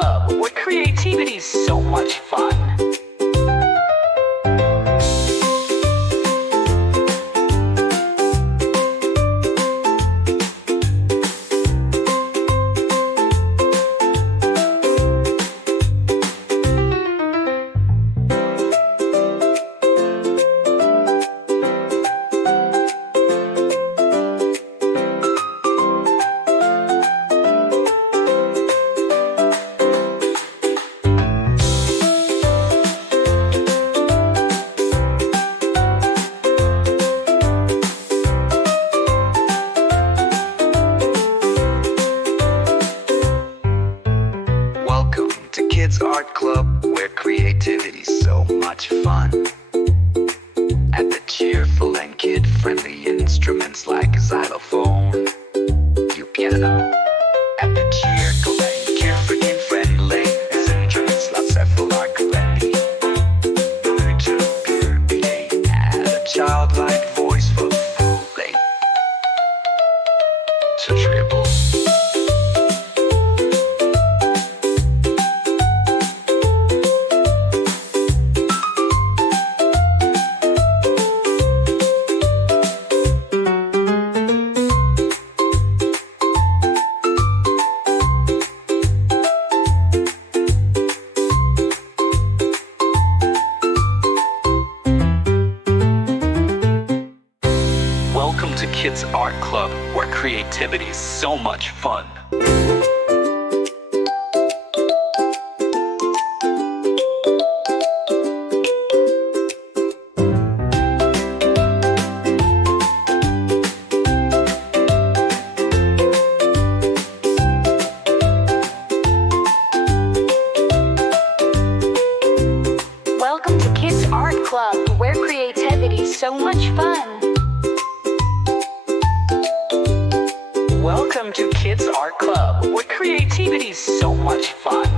Club, where creativity's so much fun. Welcome to Kids Art Club, where creativity's so much fun. At the cheerful and kid-friendly instruments like xylophone, piano. At the cheerful and carefree and friendly instruments like several are correctly. To purity, add a childlike voice for fooling. So triple. Welcome to Kids Art Club, where creativity's so much fun. Welcome to Kids Art Club, where creativity's so much fun. Welcome to Kids Art Club, where creativity's so much fun.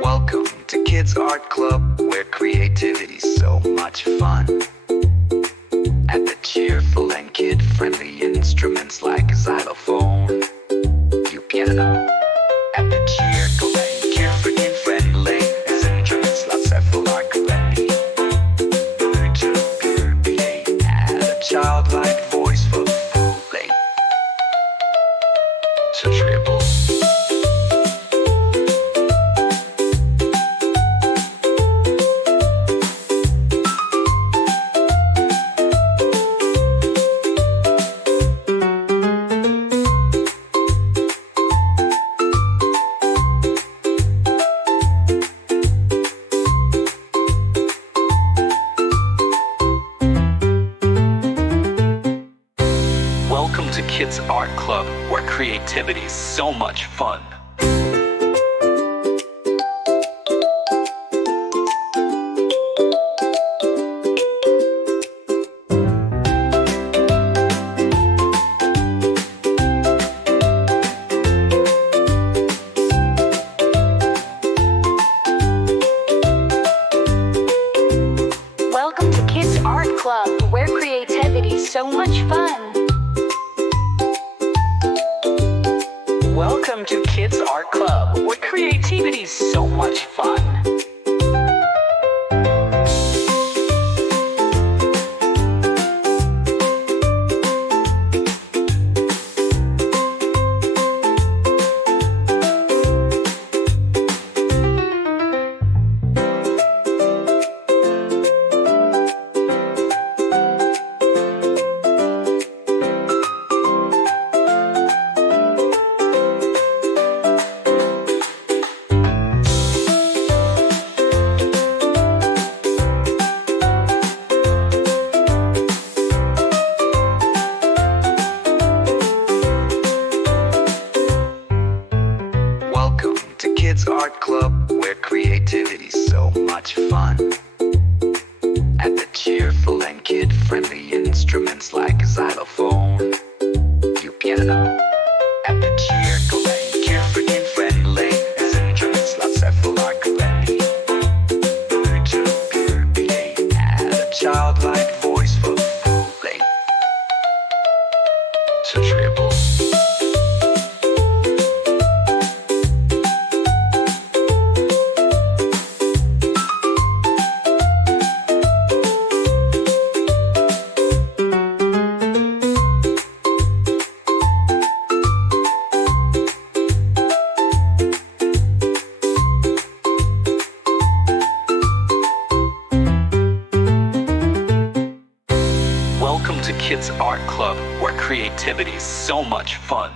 Welcome to Kids Art Club, where creativity's so much fun. At the cheerful and kid-friendly instruments like xylophone, piano. At the cheerful and carefree and friendly instruments like several are correctly. To purity, add a childlike voice for fooling. So triple. Welcome to Kids Art Club, where creativity's so much fun. Welcome to Kids Art Club, where creativity's so much fun. Welcome to Kids Art Club, where creativity's so much fun. childlike voice for fooling to triple. Welcome to Kids Art Club, where creativity is so much fun.